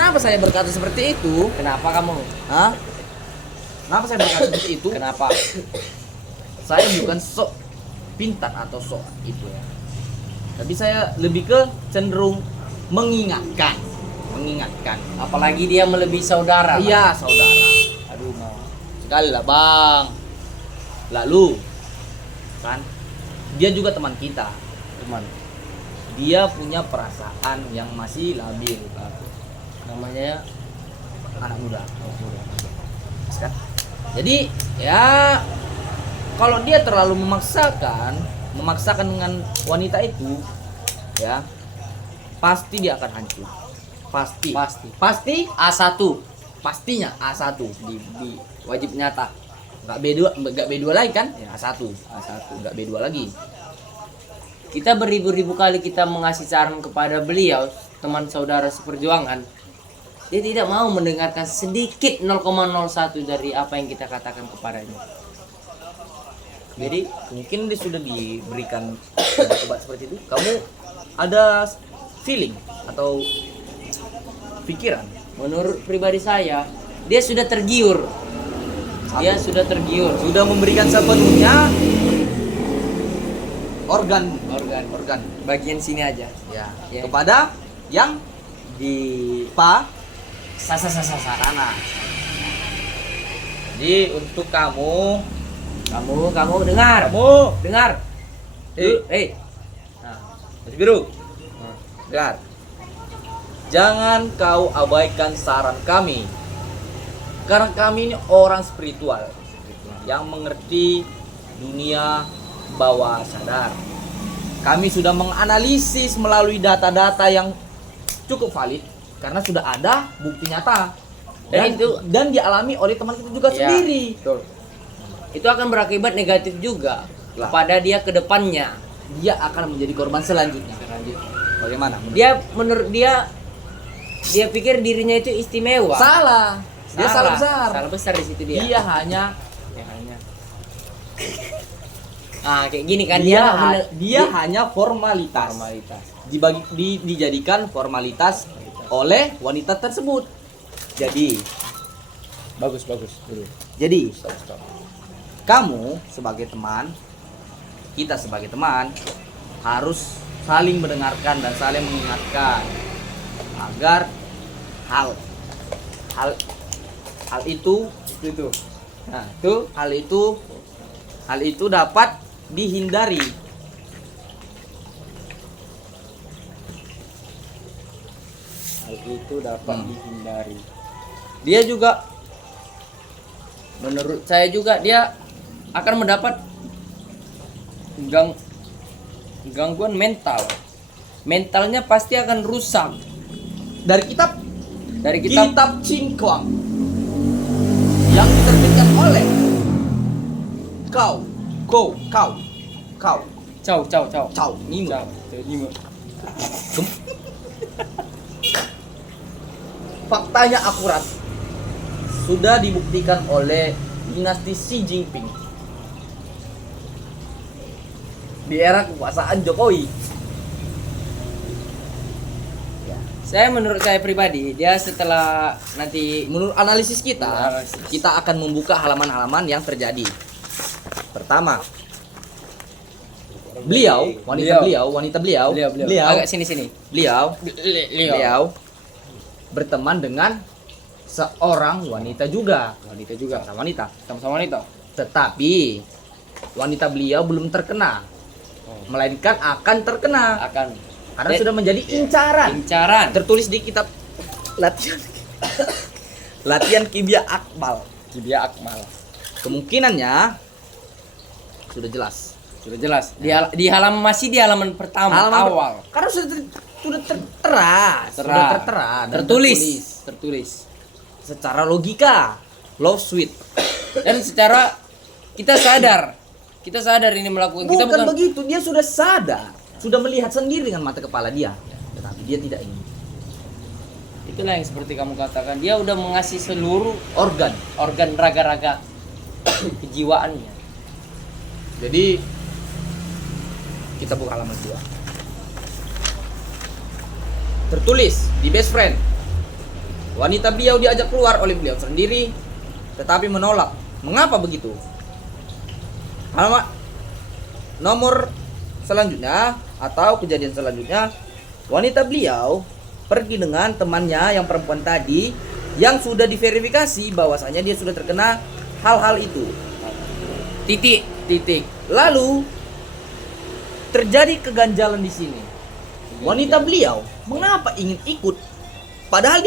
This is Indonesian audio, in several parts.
Kenapa saya berkata seperti itu? Kenapa kamu? Hah? Kenapa saya berkata seperti itu? Kenapa? Saya bukan sok pintar atau sok itu ya. Tapi saya lebih ke cenderung mengingatkan. Apalagi dia melebihi saudara. Iya, saudara. Aduh, mau. Sekali lah, Bang. Lalu kan dia juga teman kita. Teman. Dia punya perasaan yang masih labil. Namanya Anak muda. Kan? Jadi ya kalau dia terlalu memaksakan dengan wanita itu, ya pasti dia akan hancur. Pasti. A1. Pastinya A1 di wajib nyata. Enggak B2 lagi kan? Ya A1. Enggak B2 lagi. Kita beribu-ribu kali kita mengasih saran kepada beliau, teman saudara seperjuangan. Dia tidak mau mendengarkan sedikit 0,01 dari apa yang kita katakan kepadanya. Jadi mungkin dia sudah diberikan obat-obat seperti itu. Kamu ada feeling atau pikiran? Menurut pribadi saya, dia sudah tergiur. Sudah memberikan sepenuhnya organ Bagian sini aja. ya, Ya. kepada yang Di sana. Jadi untuk kamu dengar. Dengar. Nah, Mas Biru. Dengar. Jangan kau abaikan saran kami. Karena kami ini orang spiritual yang mengerti dunia bawah sadar. Kami sudah menganalisis melalui data-data yang cukup valid karena sudah ada bukti nyata. Dan dialami oleh teman kita juga Ya, sendiri. betul. Itu akan berakibat negatif juga Lah. kepada dia ke depannya. Dia akan menjadi korban selanjutnya. Bagaimana? Menurut dia pikir dirinya itu istimewa. Salah. Dia salah besar. Salah besar di situ dia. Dia hanya Kayak gini kan dia hanya formalitas. Dijadikan formalitas oleh wanita tersebut. Jadi bagus dulu. Jadi kamu sebagai teman, kita sebagai teman harus saling mendengarkan dan saling mengingatkan agar hal itu dapat dihindari. Dihindari. Dia juga, menurut saya juga, dia akan mendapat gangguan mental. Mentalnya pasti akan rusak. Dari kitab Kitab Cingkwang yang diterbitkan oleh Cao Nimo. Faktanya akurat. Sudah dibuktikan oleh dinasti Xi Jinping di era kekuasaan Jokowi. Menurut saya pribadi, dia setelah nanti Menurut analisis kita akan membuka halaman-halaman yang terjadi. Pertama, wanita beliau agak sini. beliau berteman dengan seorang wanita juga. Sama-sama wanita. Tetapi wanita beliau belum terkena, melainkan akan terkena. Karena sudah menjadi incaran. Tertulis di kitab latihan Kibia Akmal. Kemungkinannya sudah jelas. Di halaman pertama awal. Karena sudah tertera dan Tertulis. secara logika, love sweet. Dan secara kita sadar ini melakukan. Kita Bukan begitu, dia sudah sadar, sudah melihat sendiri dengan mata kepala dia, tetapi dia tidak ingin. Itulah yang seperti kamu katakan, dia udah mengasih seluruh Organ. raga-raga kejiwaannya. Jadi kita buka halaman 2. Tertulis di best friend. Wanita beliau diajak keluar oleh beliau sendiri, tetapi menolak. Mengapa begitu? Alamat nomor selanjutnya atau kejadian selanjutnya, wanita beliau pergi dengan temannya yang perempuan tadi yang sudah diverifikasi bahwasanya dia sudah terkena hal-hal itu. Titik. Lalu terjadi keganjalan di sini. Wanita beliau mengapa ingin ikut? Padahal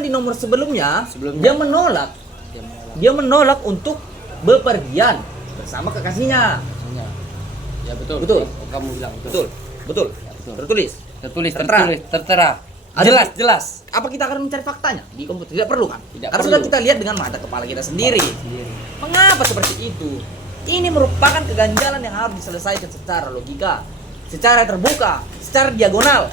di nomor sebelumnya. Dia menolak. Dia menolak untuk bepergian bersama kekasihnya. Ya betul. Betul. Kamu bilang betul. Betul. Tertulis. Tertera. Ada- Jelas. Apa kita akan mencari faktanya di komputer? Tidak perlu kan? Tidak Karena perlu. sudah kita lihat dengan mata kepala kita sendiri. Mengapa seperti itu? Ini merupakan keganjalan yang harus diselesaikan secara logika, secara terbuka, secara diagonal.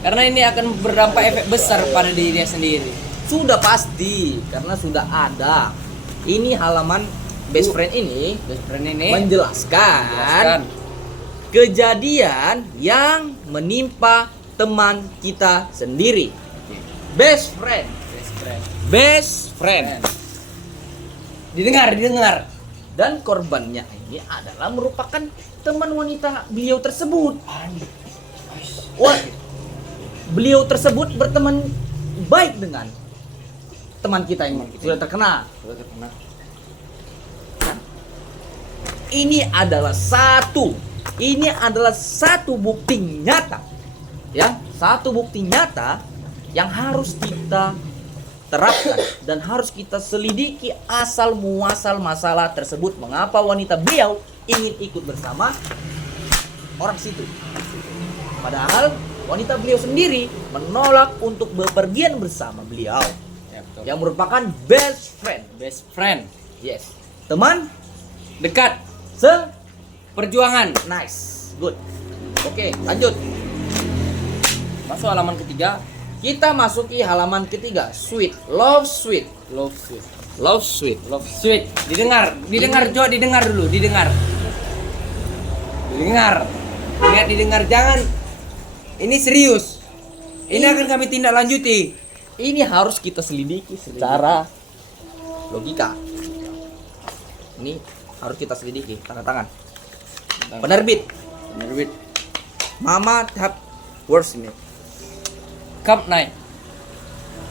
Karena ini akan berdampak efek besar pada diri dia sendiri. Sudah pasti, karena sudah ada. Ini halaman best friend ini Best friend ini menjelaskan kejadian yang menimpa teman kita sendiri. Best friend. Didengar. Dan korbannya ini adalah merupakan teman wanita beliau tersebut. Wah, beliau tersebut berteman baik dengan teman kita yang sudah terkena. Ini adalah satu bukti nyata, ya, satu bukti nyata yang harus kita terapkan dan harus kita selidiki asal muasal masalah tersebut. Mengapa wanita beliau ingin ikut bersama orang situ? Padahal wanita beliau sendiri menolak untuk bepergian bersama beliau, Ya, betul. yang merupakan best friend. Best friend. Yes, teman Dekat. perjuangan. Nice, good. Oke, lanjut. Masuk halaman ketiga. Kita masuki halaman ketiga. Sweet, love sweet. Love sweet. Love sweet. Love sweet. Didengar Jo, didengar dulu, didengar. Ingat didengar, jangan. Ini serius. Ini akan kami tindak lanjuti. Ini harus kita selidiki secara logika. Ini harus kita selidiki. Tanda tangan. Penerbit. Mama Tab Words ini. Cup night.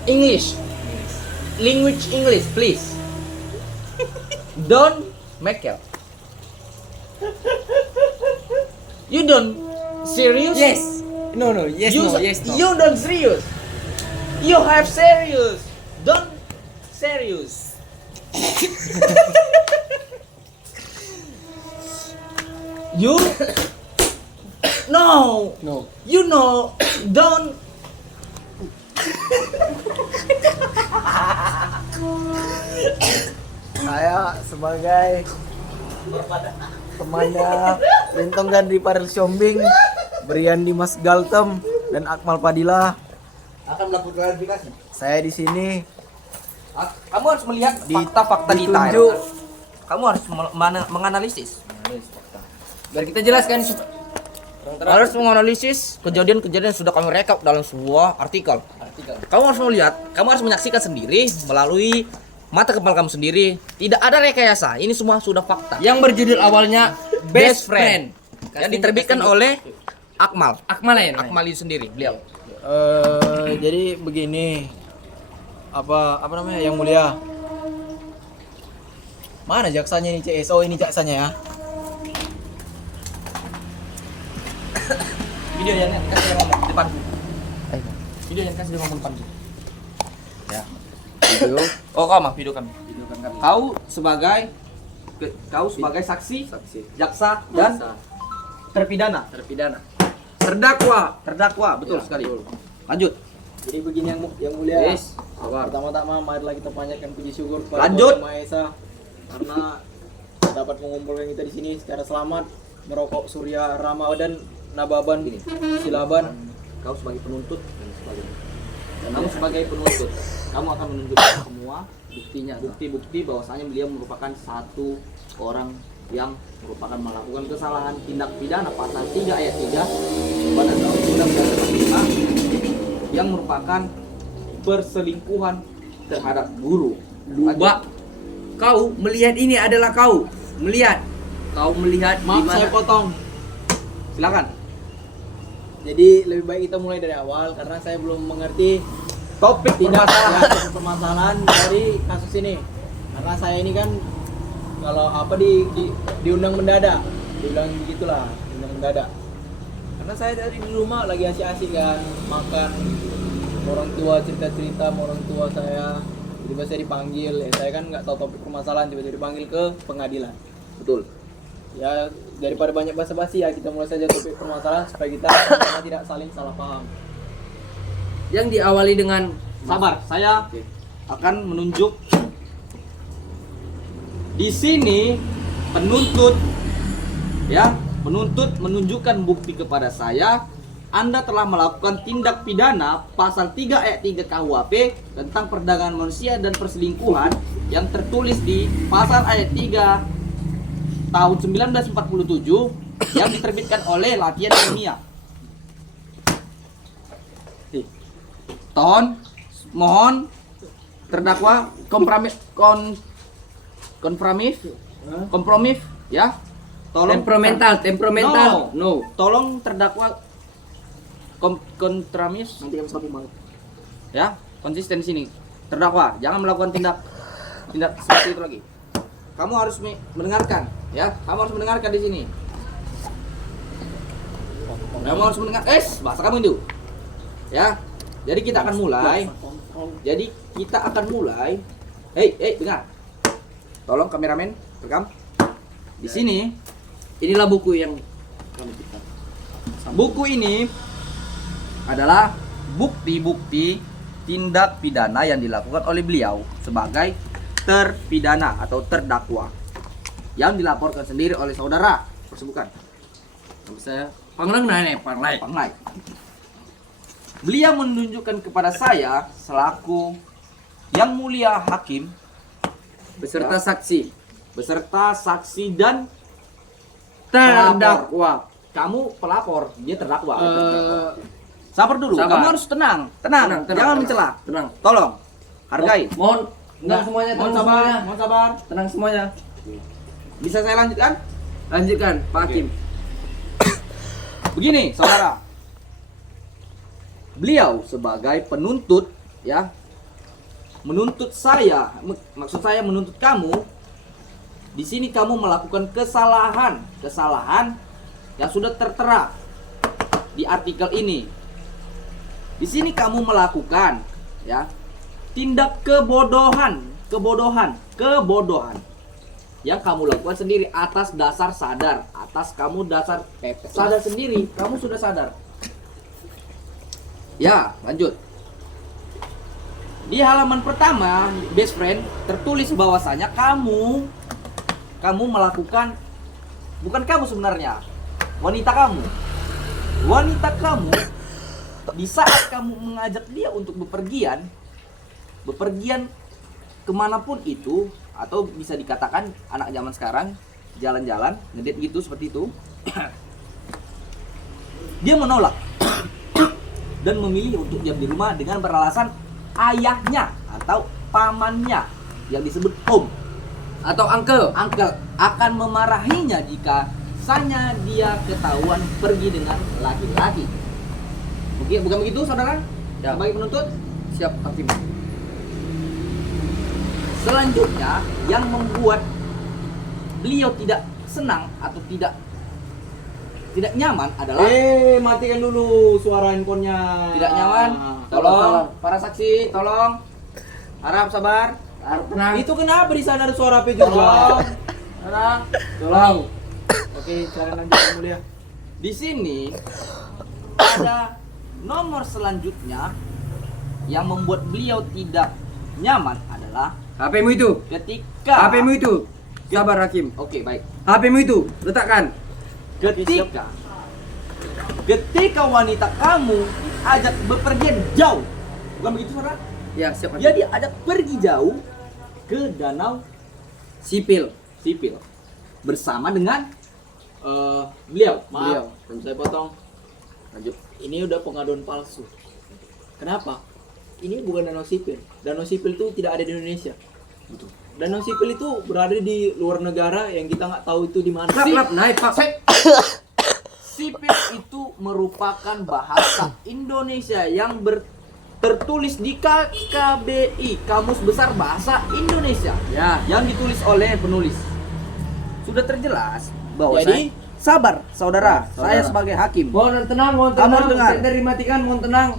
English. Language English, please. Don't make it. You don't serious? Yes. No. Yes, You, no. Yes, no. You don't serious. You have serious. Don't serious. You no. No. You know. Don't. Saya sebagai temannya Lintong dan di Parel Siombing, Brian Dimas Galtem dan Akmal Padilla. Akan melakukan klarifikasi. Saya di sini Kamu harus melihat Di- fakta-fakta detail. ditunjuk. Kamu harus menganalisis. Biar kita jelaskan Harus menganalisis kejadian-kejadian yang sudah kami rekap dalam sebuah artikel. Kamu harus melihat, kamu harus menyaksikan sendiri melalui mata kepala kamu sendiri. Tidak ada rekayasa. Ini semua sudah fakta. yang berjudul awalnya Best Friend. Yang diterbitkan oleh Akmal. Akmal ya. Akmal itu sendiri, beliau. jadi begini, apa namanya yang mulia? Mana jaksanya ini CS? Oh ini jaksanya ya. Video yang kasih dia ngomong depan. Video yang kasih dia ngomong depan. Ya. Video. Oh, kau mah video kami. Kau sebagai saksi, jaksa dan terpidana. Terdakwa, betul sekali. Lanjut. Jadi begini yang mulia. Yes. Sabar. Pertama-tama marilah kita panjatkan puji syukur kepada Lanjut. Tuhan Maha Esa karena dapat mengumpulkan kita di sini secara selamat merokok Surya Ramadan Nababan Silaban. Kau sebagai penuntut dan sebagainya. Dan kamu sebagai penuntut, kamu akan menunjukkan semua bukti-bukti bahwasanya beliau merupakan satu orang yang merupakan melakukan kesalahan tindak pidana pasal 3 ayat 3 pada Undang-Undang Dasar 45 yang merupakan perselingkuhan terhadap guru. Luba, kau melihat ini adalah kau melihat Maaf di mana- saya potong. Silakan. Jadi lebih baik kita mulai dari awal karena saya belum mengerti Topik tidak permasalahan. permasalahan dari kasus ini. Karena saya ini kan kalau apa diundang mendadak, diundang begitulah, diundang mendadak. Karena saya tadi di rumah lagi asik-asik kan makan, orang tua cerita-cerita sama orang tua saya, tiba-tiba saya dipanggil, ya saya kan nggak tahu topik permasalahan, tiba-tiba dipanggil ke pengadilan. Betul. Ya daripada banyak basa-basi ya kita mulai saja topik permasalahan supaya kita tidak saling salah paham. yang diawali dengan Sabar, saya akan menunjuk. Di sini penuntut menunjukkan bukti kepada saya Anda telah melakukan tindak pidana pasal 3 ayat 3 KUHP tentang perdagangan manusia dan perselingkuhan yang tertulis di pasal ayat 3 tahun 1947 yang diterbitkan oleh Latihan Ilmiah. Mohon terdakwa kompromis ya. Tolong temperamental. No. Tolong terdakwa kontramis Nanti kan sambung banget. ya, konsisten di sini. Terdakwa jangan melakukan tindak seperti itu lagi. Kamu harus mendengarkan ya. Kamu harus mendengarkan di sini. Kamu harus mendengar. Bahasa kamu itu. Ya. Jadi kita akan mulai. Hei, dengar. Tolong kameramen rekam. Di sini Inilah buku yang kami cipta. buku ini adalah bukti-bukti tindak pidana yang dilakukan oleh beliau sebagai terpidana atau terdakwa yang dilaporkan sendiri oleh saudara. Bukan. Saya pangrang nane panglai. Panglai. Beliau menunjukkan kepada saya selaku yang mulia hakim Beserta saksi dan terdakwa. kamu pelapor, dia terdakwa. Sabar dulu, Sabar. kamu harus tenang, jangan mencela. Tenang. Tolong hargai. Mohon semuanya, Mohon tenang sabar, semuanya. mohon sabar. Tenang semuanya. Bisa saya lanjutkan? Lanjutkan, Pak Hakim. Begini, saudara. Beliau sebagai penuntut ya, menuntut saya, maksud saya menuntut kamu. Di sini kamu melakukan kesalahan yang sudah tertera di artikel ini. Di sini kamu melakukan ya tindak kebodohan yang kamu lakukan sendiri atas dasar sadar, sadar sendiri, kamu sudah sadar. Ya, lanjut. Di halaman pertama, best friend, tertulis bahwasanya kamu melakukan, bukan kamu sebenarnya, wanita kamu di saat kamu mengajak dia untuk bepergian kemanapun itu, atau bisa dikatakan anak zaman sekarang jalan-jalan ngedate gitu seperti itu. Dia menolak dan memilih untuk diam di rumah dengan beralasan ayahnya atau pamannya yang disebut om Atau uncle. akan memarahinya jika misalnya dia ketahuan pergi dengan laki-laki. Bukan begitu, saudara? Ya. Sebagai penuntut. Siap, Hakim. Selanjutnya yang membuat beliau tidak senang atau tidak nyaman adalah Matikan dulu suara handphonenya. tidak nyaman. Tolong para saksi, tolong harap sabar. Tenang. Itu kenapa di sana ada suara HP juga? Tolong. Oke, silakan lanjut Yang Mulia. Di sini ada nomor selanjutnya yang membuat beliau tidak nyaman adalah HP-mu itu. ketika HP-mu itu. Sabar, Hakim. Oke, baik. HP-mu itu. Letakkan. Ketika wanita kamu diajak bepergian jauh, bukan begitu, saudara? Ya, siap, Hakim. Dia diajak pergi jauh ke danau Sipil. bersama dengan beliau. Maaf, saya potong. Lanjut. Ini udah pengaduan palsu. Kenapa? Ini bukan danau sipil. Danau sipil itu tidak ada di Indonesia. Betul. Danau sipil itu berada di luar negara yang kita nggak tahu itu di mana. Klap naik pak. Sipil itu merupakan bahasa Indonesia yang tertulis di KKBI, Kamus Besar Bahasa Indonesia. Ya. Yang ditulis oleh penulis. Sudah terjelas bahwa Jadi, sabar, saudara. saudara. Saya sebagai hakim. Mohon tenang, mohon Kamu tenang. dengar. Sender dimatikan, mohon tenang.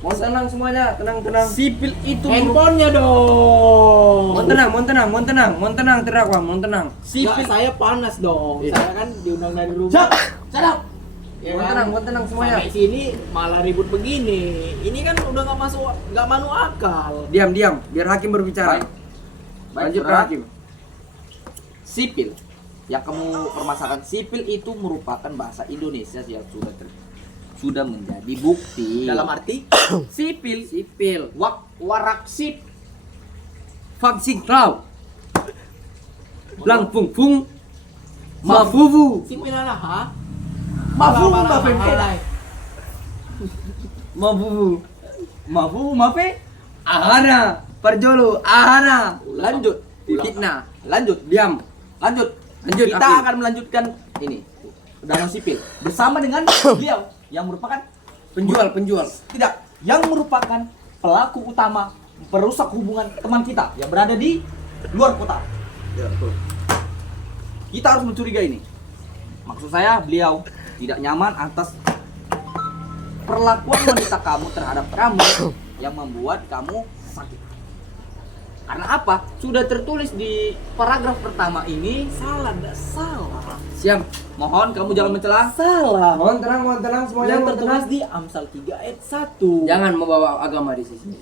Mohon tenang semuanya, tenang. Sipil itu handphonenya dong. Mohon tenang, mohon tenang terdakwa, mohon tenang. Sipil saya panas dong. Iya. Saya kan diundang dari rumah. Shut up. Ya Mohon tenang semuanya. Sampai sini malah ribut begini. Ini kan udah nggak masuk akal. Diam, biar hakim berbicara. Lanjut ke saudara. hakim. Sipil yang kamu permasalahkan, sipil itu merupakan bahasa Indonesia yang sudah menjadi bukti. Dalam arti sipil, Sipil. warak sip, Vaksin klau. Lang fung fung. Mafufu. sipil lah ha. Mafu, Malah, mafe, malah. Mafufu. Mafe. Ahana. Parjolo. Ahana. Lanjut, Fitnah. lanjut, Diam. lanjut. Lanjut, Kita hakim. akan melanjutkan ini danau sipil bersama dengan beliau yang merupakan Penjual. tidak, yang merupakan pelaku utama perusak hubungan teman kita yang berada di luar kota. Kita harus mencurigai ini. Maksud saya beliau tidak nyaman atas perlakuan wanita kamu terhadap kamu yang membuat kamu sakit. Karena apa? Sudah tertulis di paragraf pertama ini. Salah, enggak salah. Siap. Mohon kamu jangan mencela. Salah. Mohon tenang semuanya. Yang Mohon tertulis tenang. di Amsal 3 ayat 1. Jangan membawa agama di sini.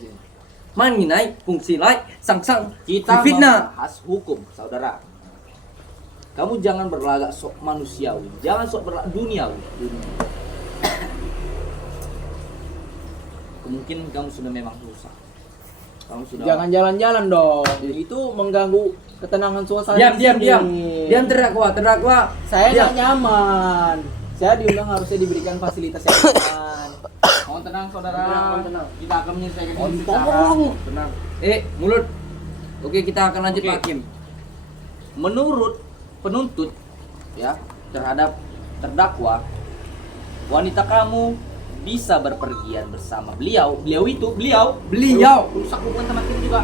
Manginai fungsi lai sang Kita fitnah. membahas hukum, saudara. Kamu jangan berlagak sok manusiawi, jangan sok berlagak duniawi. Kemungkinan kamu sudah memang rusak. Kamu sudah. Jangan jalan-jalan dong. Itu mengganggu ketenangan suasana. Diam. di sini. Diam terdakwa. Saya Diam. nggak nyaman. Saya diundang harusnya diberikan fasilitas yang aman. Mohon tenang, saudara. Mohon tenang. Kita akan menyelesaikan Mohon ini secara tolong. Tenang. Mulut. Oke, kita akan lanjut Oke. hakim. menurut penuntut ya terhadap terdakwa, wanita kamu bisa berpergian bersama beliau rusak hubungan teman kita juga,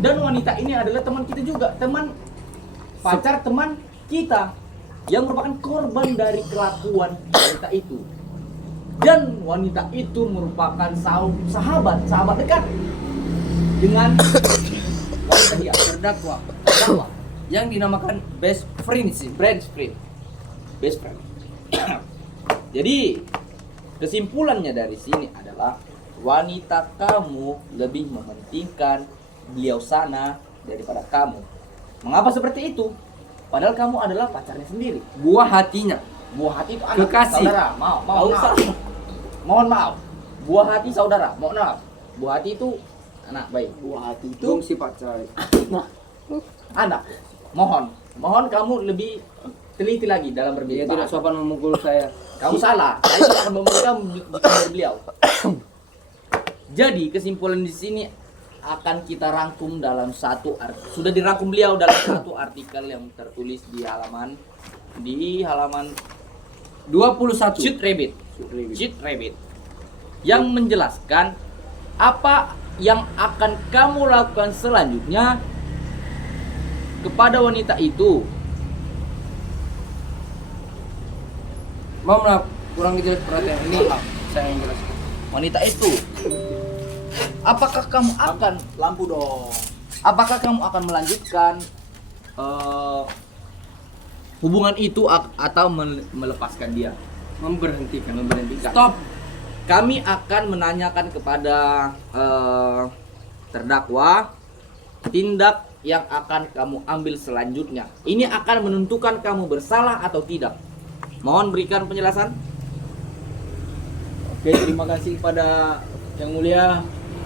dan wanita ini adalah teman kita juga, teman pacar teman kita yang merupakan korban dari kelakuan wanita itu, dan wanita itu merupakan sahabat dekat dengan wanita dia Terdakwa terdakwa. yang dinamakan best friend sih. Best friend. Jadi kesimpulannya dari sini adalah wanita kamu lebih mementingkan beliau sana daripada kamu. Mengapa seperti itu? Padahal kamu adalah pacarnya sendiri. Buah hatinya. Buah hati itu anak Kekasih. saudara. Mohon maaf. Buah hati saudara. Mohon maaf. Buah hati itu anak baik. Buah hati itu Dong si pacar. Anak. Mohon kamu lebih teliti lagi dalam Dia berbicara. tidak sopan memukul saya. Kamu salah. Saya tidak akan memberikan dari beliau. Jadi kesimpulan di sini akan kita rangkum dalam satu sudah dirangkum beliau dalam satu artikel yang tertulis di halaman 21. Cheat Rabbit yang menjelaskan apa yang akan kamu lakukan selanjutnya kepada wanita itu. Maaf, kurang jelas perhatian ini. Saya yang jelaskan. Wanita itu, apakah kamu akan lampu dong. apakah kamu akan melanjutkan hubungan itu atau melepaskan dia? Memberhentikan. Stop. Kami akan menanyakan kepada terdakwa tindak yang akan kamu ambil selanjutnya. Ini akan menentukan kamu bersalah atau tidak. Mohon berikan penjelasan. Oke, terima kasih kepada Yang Mulia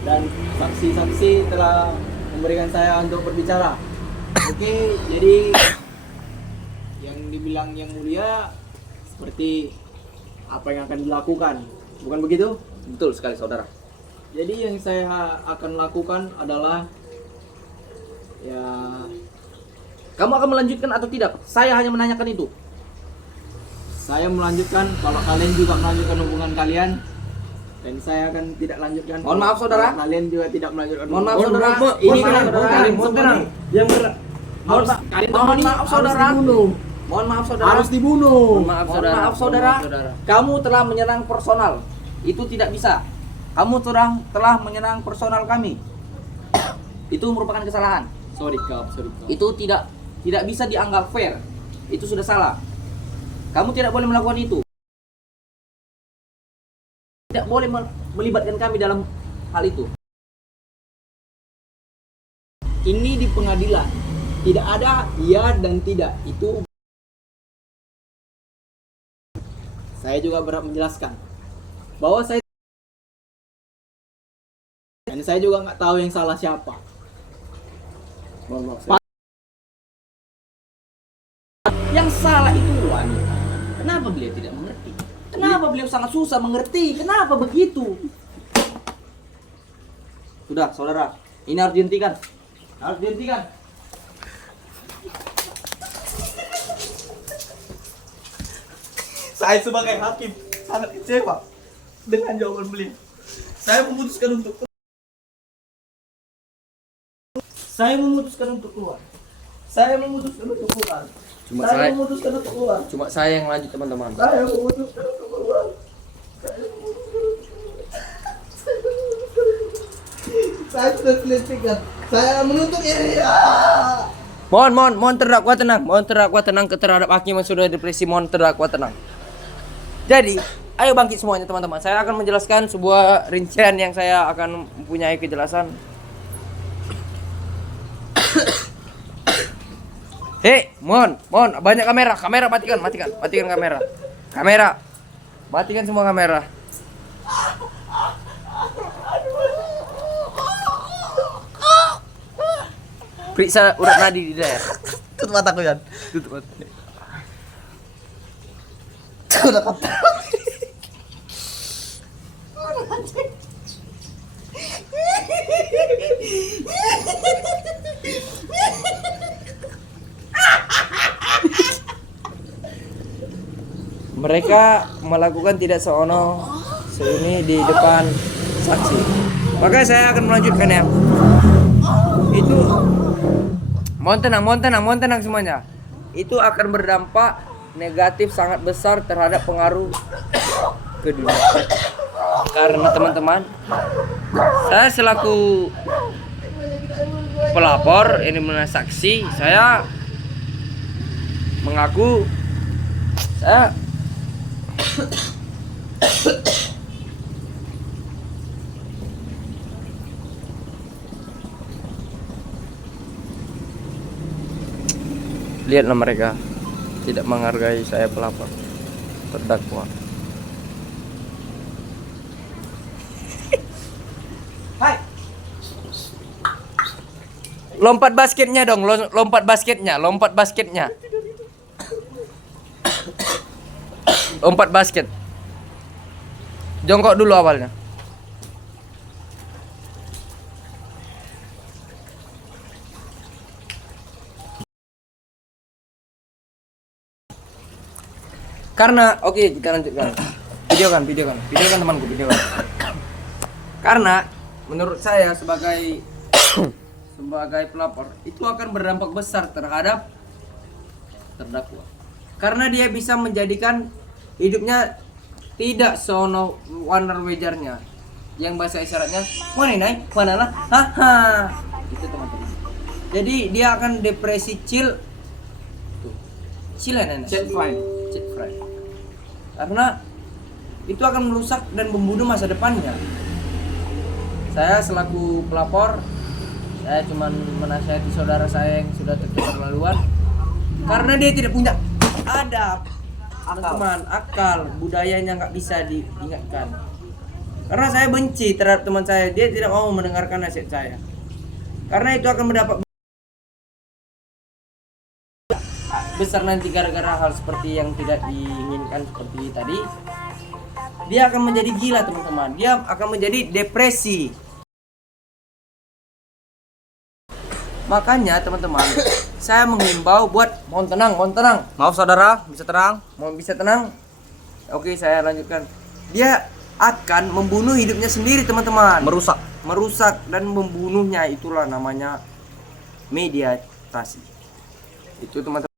dan saksi-saksi telah memberikan saya untuk berbicara. Oke, jadi yang dibilang Yang Mulia seperti apa yang akan dilakukan, bukan begitu? Betul sekali saudara. Jadi yang saya akan lakukan adalah ya Kamu akan melanjutkan atau tidak? Saya hanya menanyakan itu. saya melanjutkan kalau kalian juga melanjutkan hubungan kalian dan saya akan tidak lanjutkan. Mohon maaf, saudara. Kalau kalian juga tidak melanjutkan. Mohon maaf, hubungan. saudara. Ini Mohon kan maaf, saudara. kalian Mohon semua tenang. nih yang Mohon maaf, kalian mohon ini maaf, harus saudara. dibunuh. Mohon maaf, saudara. Harus dibunuh. Mohon maaf Mohon saudara. maaf, saudara. Mohon maaf, saudara. Kamu telah menyerang personal. Itu tidak bisa. Kamu telah menyerang personal kami. Itu merupakan kesalahan. Sorry kap. Itu tidak bisa dianggap fair. Itu sudah salah. Kamu tidak boleh melakukan itu. Tidak boleh melibatkan kami dalam hal itu. Ini di pengadilan. Tidak ada iya dan tidak. Itu saya juga berhak menjelaskan bahwa saya dan saya juga nggak tahu yang salah siapa. Mohon maaf. Yang salah itu wanita. Kenapa beliau tidak mengerti? Kenapa beliau sangat susah mengerti? Kenapa begitu? Sudah, saudara. Ini harus dihentikan. Harus dihentikan. Saya sebagai hakim sangat kecewa dengan jawaban beliau. Saya memutuskan untuk keluar. Saya memutuskan untuk keluar. Saya memutuskan untuk keluar. Cuma Saya saya- memutuskan untuk keluar. Cuma saya yang lanjut teman-teman. Saya memutuskan untuk keluar. Saya sudah selesaikan. Saya menuntut ini. Mohon terdakwa tenang. Mohon terdakwa tenang terhadap hakim yang sudah depresi. Mohon terdakwa tenang. Jadi, ayo bangkit semuanya teman-teman. Saya akan menjelaskan sebuah rincian yang saya akan mempunyai kejelasan. Hei, mohon, banyak kamera matikan kamera, matikan semua kamera. Periksa urat nadi di daerah. Tutup mataku Yan. Tutup mata. Udah kata. Mereka melakukan tidak seono seini di depan saksi. Maka saya akan melanjutkan ya. Itu mohon tenang semuanya. Itu akan berdampak negatif sangat besar terhadap pengaruh ke dunia. Karena teman-teman, saya selaku pelapor ini saksi, saya mengaku saya lihatlah mereka tidak menghargai saya pelapor terdakwa. Hai. Lompat basketnya dong, lompat basketnya. Lompat basket. Jongkok dulu awalnya. Karena oke, kita lanjutkan. Videokan temanku, videokan. Karena menurut saya sebagai pelapor itu akan berdampak besar terhadap terdakwa. Karena dia bisa menjadikan hidupnya tidak sono wanar wejarnya. Yang bahasa isyaratnya, mana naik, mana lah, haha. Itu teman-teman. Jadi dia akan depresi chill. Chill ya, Chat fine. Karena itu akan merusak dan membunuh masa depannya. Saya selaku pelapor, saya cuma menasihati saudara saya yang sudah keterlaluan karena dia tidak punya adab, teman akal, budayanya nggak bisa diingatkan. Karena saya benci terhadap teman saya, dia tidak mau mendengarkan nasihat saya. Karena itu akan mendapat besar nanti gara-gara hal seperti yang tidak diinginkan seperti tadi. dia akan menjadi gila teman-teman. Dia akan menjadi depresi. Makanya teman-teman, saya menghimbau buat mohon tenang. Maaf saudara, bisa terang? Mohon bisa tenang. Oke, saya lanjutkan. Dia akan membunuh hidupnya sendiri teman-teman. Merusak dan membunuhnya, itulah namanya mediatasi. Itu teman-teman.